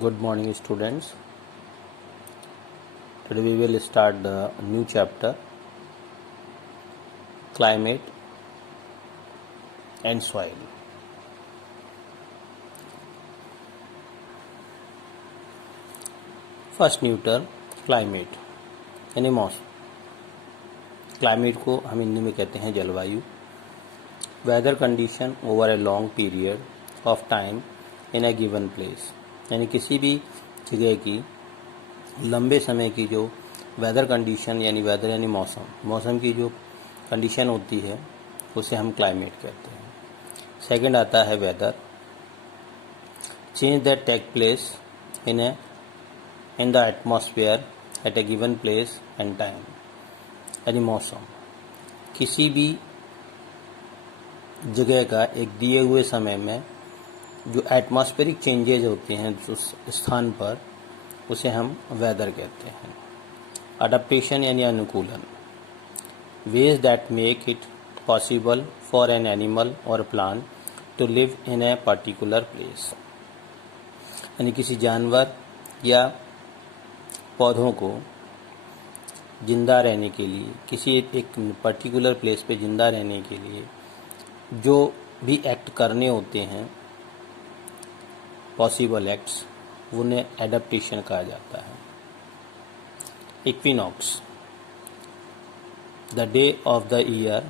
Good morning, students. Today we will start the new chapter, Climate and Soil. First new term, climate यानी मौसम. Climate को हम हिंदी में कहते हैं जलवायु. Weather condition over a long period of time in a given place, यानी किसी भी जगह की लंबे समय की जो वेदर कंडीशन यानी वेदर यानी मौसम की जो कंडीशन होती है उसे हम क्लाइमेट कहते हैं. सेकंड आता है weather, change that take place in the atmosphere at a given place and time, यानी मौसम किसी भी जगह का एक दिए हुए समय में जो एटमॉस्फेरिक चेंजेज होते हैं उस स्थान पर, उसे हम वेदर कहते हैं. अडप्टेशन यानी अनुकूलन, ways that make it possible for an animal or plant to live in a particular place, यानी किसी जानवर या पौधों को जिंदा रहने के लिए, किसी एक पर्टिकुलर प्लेस पे जिंदा रहने के लिए जो भी एक्ट करने होते हैं, पॉसिबल एक्ट्स, उन्हें एडप्टेशन कहा जाता है. Equinox, the day of the year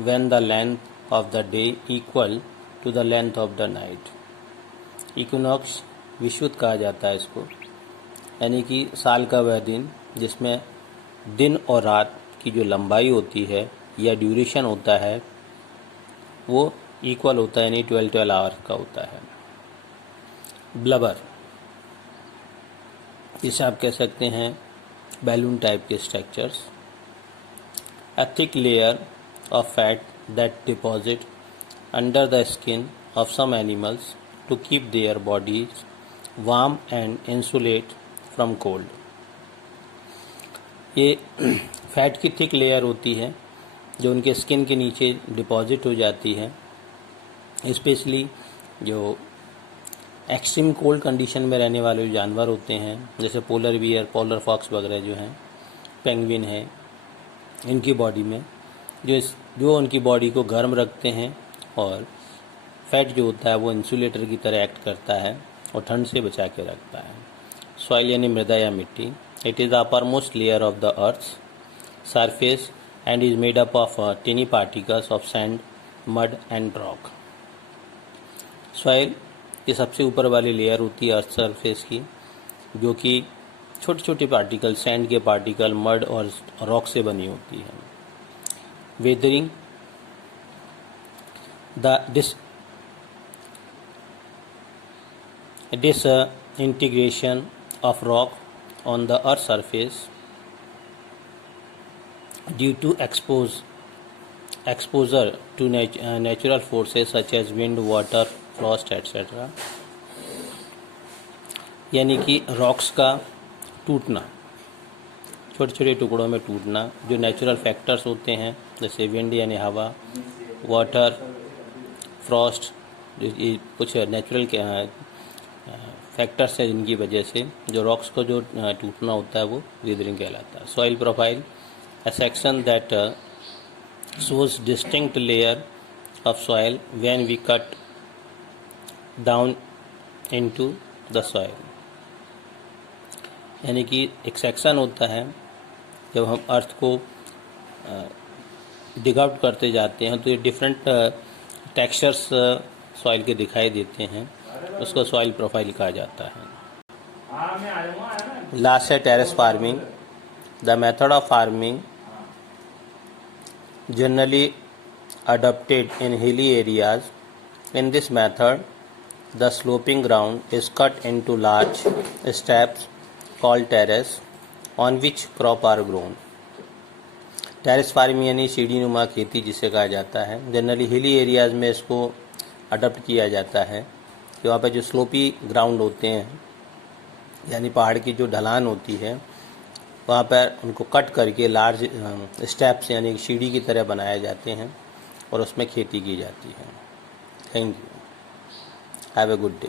when the length of the day equal to the length of the night. Equinox विषुवत कहा जाता है इसको, यानी कि साल का वह दिन जिसमें दिन और रात की जो लंबाई होती है या ड्यूरेशन होता है वो इक्वल होता है, यानी 12 आवर्स का होता है. ब्लबर, जिसे आप कह सकते हैं बैलून टाइप के structures. A thick layer of fat that deposit under the skin of some animals to keep their bodies warm and insulate from cold. ये फैट की थिक लेयर होती है जो उनके स्किन के नीचे डिपॉजिट हो जाती है, स्पेशली जो एक्सट्रीम कोल्ड कंडीशन में रहने वाले जो जानवर होते हैं, जैसे पोलर बियर, पोलर फॉक्स वगैरह जो हैं, पेंगुइन है, इनकी बॉडी में जो उनकी बॉडी को गर्म रखते हैं, और फैट जो होता है वो इंसुलेटर की तरह एक्ट करता है और ठंड से बचा के रखता है. सॉइल यानी मृदा या मिट्टी, it is the uppermost layer of the earth surface and is made up of टिनी particles of sand, mud and rock. Soil ये सबसे ऊपर वाली लेयर होती है अर्थ सरफेस की, जो कि छोटे छोटे पार्टिकल, सैंड के पार्टिकल, मड और रॉक से बनी होती है. Weathering, disintegration of rock on the earth's surface due to exposure to natural forces such as wind, water, frost, etc. यानी कि रॉक्स का टूटना, छोटे छोटे टुकड़ों में टूटना, जो नेचुरल फैक्टर्स होते हैं जैसे विंड यानी हवा, वाटर, फ्रॉस्ट, कुछ नेचुरल फैक्टर्स है जिनकी वजह से जो रॉक्स को जो टूटना होता है वो वेदरिंग कहलाता है. Soil profile, a section that shows distinct layer of soil when we cut down into the soil, यानी कि एक सेक्शन होता है जब हम अर्थ को डिग आउट करते जाते हैं तो ये डिफरेंट टेक्सचर्स सॉइल के दिखाई देते हैं, उसको सॉइल प्रोफाइल कहा जाता है. लास्ट है terrace farming, the method of farming generally adopted in hilly areas. In this method, the sloping ground is cut into large steps called terrace, on which crop are grown. Terrace farming यानी सीढ़ी नुमा खेती जिसे कहा जाता है. Generally hilly areas में इसको अडॉप्ट किया जाता है कि वहाँ पर जो स्लोपी ग्राउंड होते हैं, यानी पहाड़ की जो ढलान होती है, वहाँ पर उनको कट करके लार्ज स्टेप्स यानी सीढ़ी की तरह बनाए जाते हैं और उसमें खेती की जाती है. Thank you. Have a good day.